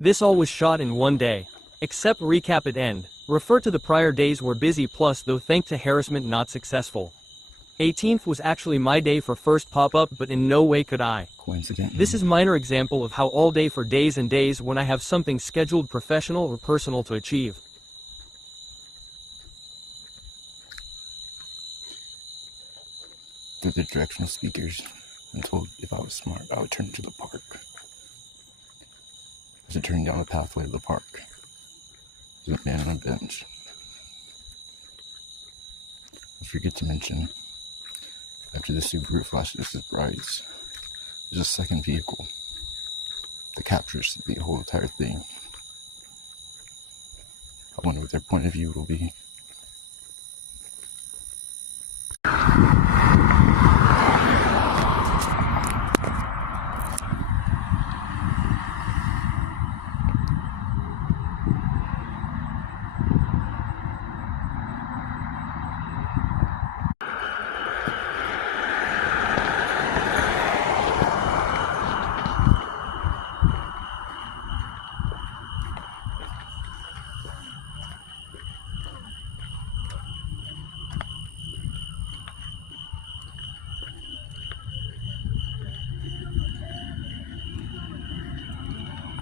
This all was shot in one day. Except recap at end. Refer to the prior days were busy plus though thanks to harassment not successful. 18th was actually my day for first pop-up but in no way could I. Coincidentally. This is minor example of how all day for days and days when I have something scheduled professional or personal to achieve. Through the directional speakers, I'm told if I was smart, I would turn to the park. As I turned down the pathway to the park, there's a man on a bench. I forget to mention, after the Subaru flashes his brights, there's a second vehicle that captures the whole entire thing. I wonder what their point of view will be.